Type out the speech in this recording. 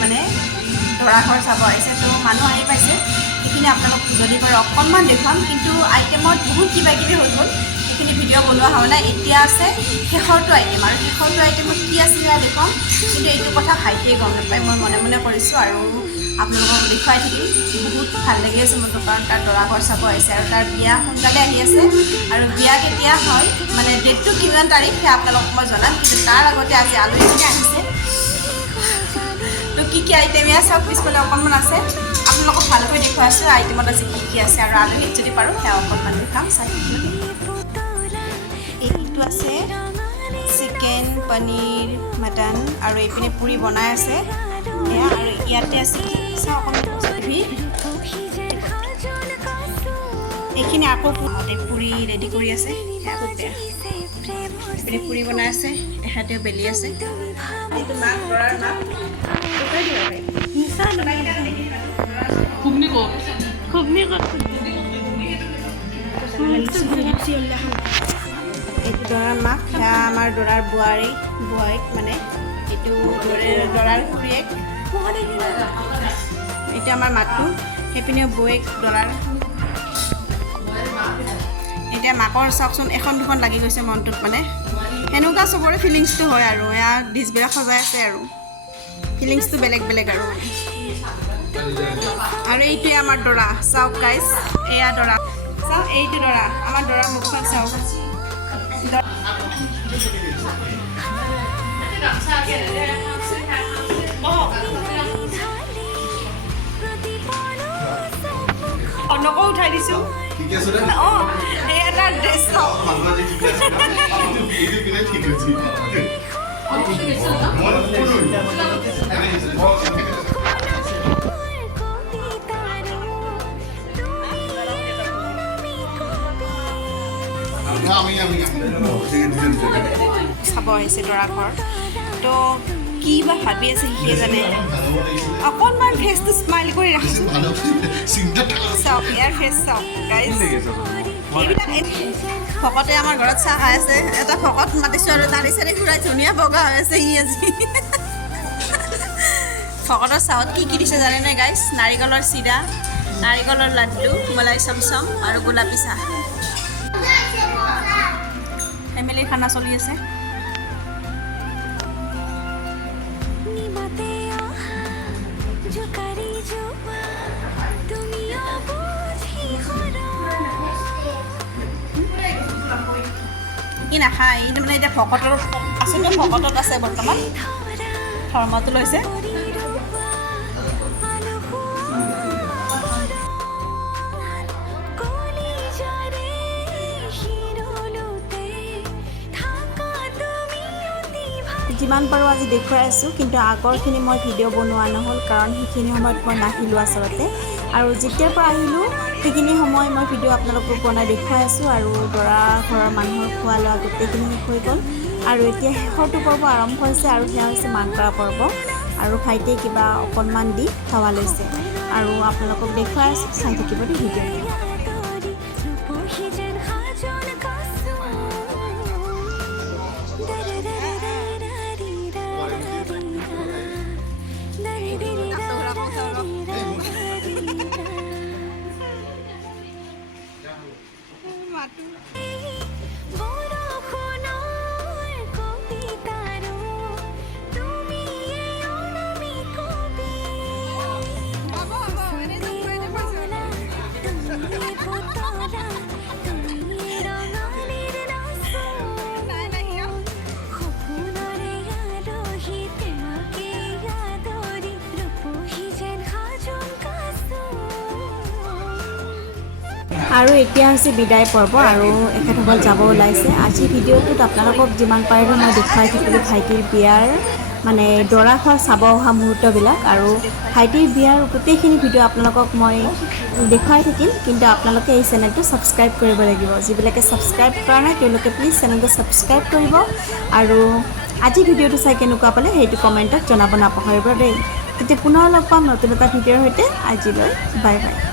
মানে দৰা ঘৰ চাব আহিছে তো মানুহ আহি পাইছে এইখিনি আপোনালোক যদি পাৰে অকণমান দেখুৱাম কিন্তু আইটেমত বহুত কিবা কিবি হৈ গ'ল এইখিনি ভিডিঅ' বনোৱা হোৱা নাই এতিয়া আছে শেষৰটো আইটেম আৰু শেষৰটো আইটেমত কি আছিলে দেখুৱাম কিন্তু এইটো কথা ভাইটিয়ে গম নাপায় মই মনে মনে কৰিছোঁ আৰু আপোনালোকক দেখুৱাই থাকিম বহুত ভাল লাগি আছে মোৰ কাৰণ তাৰ দৰা ঘৰ চাব আহিছে আৰু তাৰ বিয়া সোনকালে আহি আছে আৰু বিয়া কেতিয়া হয় মানে ডেটটো কিমান তাৰিখ সেয়া আপোনালোকক মই জনাম কিন্তু তাৰ আগতে আজি আলহীখিনি আহিছে তো কি আইটেম ইয়াৰ চাওক পিছফালে অকণমান আছে আপোনালোকক ভালকৈ দেখুৱাইছোঁ আইটেমত আজি কি আছে আৰু আলহীক যদি পাৰোঁ সেয়া অকণমান দেখাম চাই এইটো আছে চিকেন পনীৰ মটন আৰু এইপিনে পুৰি বনাই আছে এয়া আৰু ইয়াতে আছে চাওঁ অকণমান এইখিনি আকৌ পুৰি ৰেডি কৰি আছে এইপিনে পুৰি বনাই আছে এহাতেও বেলি আছে এইটো মাক দৰাৰ মাক এইটো দৰাৰ মাক সেয়া আমাৰ দৰাৰ বোৱাৰীক মানে এইটো দৰাৰ খুৰীয়েক এইটো আমাৰ মাকটো সেইপিনেও বৌয়েক দৰাৰ এতিয়া মাকৰ চাওকচোন এখন দুখন লাগি গৈছে মনটোত মানে সেনেকুৱা চবৰে ফিলিংছটো হয় আৰু এয়া ডিছবিলাক সজাই আছে আৰু ফিলিংছটো বেলেগ বেলেগ আৰু এইটোৱে আমাৰ দৰা চাওক গাইজ এয়া দৰা চাওক এইটো দৰা আমাৰ দৰাৰ মুখখন চাওক অনকো উঠাই দিছোঁ অঁ এই এটা ড্ৰেছ চাওক চাব আহিছে দৰা ঘৰ তো কি বা ভাবি আছে সিয়ে জানে অকণমান ফেচটো স্মাইল কৰি ৰাখিছোঁ চাওক ইয়াৰ ফেচ চাওক গাইজ ভকতে আমাৰ ঘৰত চাহ খাই আছে এটা ভকত মাতিছোঁ আৰু দাড়ি চাৰি ঘূৰাই ধুনীয়া বগা হৈ আছে সি আজি ভকতৰ চাহত কি কি দিছে জানেনে গাইজ নাৰিকলৰ চিৰা নাৰিকলৰ লাড্ডু মলাই চমচম আৰু গোলাপী চাহ ফেমিলিৰ খানা চলি আছে ই নাখায় ই মানে এতিয়া ভকতৰ আচলতে ভকতত আছে বৰ্তমান ধৰ্মটো লৈছে যিমান পাৰোঁ আজি দেখুৱাই আছোঁ কিন্তু আগৰখিনি মই ভিডিঅ' বনোৱা নহ'ল কাৰণ সেইখিনি সময়ত মই নাহিলোঁ আচলতে আৰু যেতিয়াৰ পৰা আহিলোঁ সেইখিনি সময় মই ভিডিঅ' আপোনালোকক বনাই দেখুৱাই আছোঁ আৰু দৰা ঘৰৰ মানুহৰ খোৱা লোৱা গোটেইখিনি শেষ হৈ গ'ল আৰু এতিয়া শেষৰটো পৰ্ব আৰম্ভ হৈছে আৰু সেয়া হৈছে মান কৰা পৰ্ব আৰু ভাইটিয়ে কিবা অকণমান দি খাৱা লৈছে আৰু আপোনালোকক দেখুৱাই আছোঁ চাই থাকিব দেই ভিডিঅ'টো আৰু এতিয়া হৈছে বিদায় পৰ্ব আৰু এখেতসকল যাব ওলাইছে আজি ভিডিঅ'টোত আপোনালোকক যিমান পাৰিলোঁ মই দেখুৱাই থাকিলোঁ ভাইটিৰ বিয়াৰ মানে দৰা ঘৰ চাব অহা মুহূৰ্তবিলাক আৰু ভাইটিৰ বিয়াৰ গোটেইখিনি ভিডিঅ' আপোনালোকক মই দেখুৱাই থাকিম কিন্তু আপোনালোকে এই চেনেলটো ছাবস্ক্ৰাইব কৰিব লাগিব যিবিলাকে ছাবস্ক্ৰাইব কৰা নাই তেওঁলোকে প্লিজ চেনেলটো ছাবস্ক্ৰাইব কৰিব আৰু আজি ভিডিঅ'টো চাই কেনেকুৱা পালে সেইটো কমেণ্টত জনাব নাপাহৰিব দেই তেতিয়া পুনৰ লগ পাম নতুন এটা ভিডিঅ'ৰ সৈতে আজিলৈ বাই বাই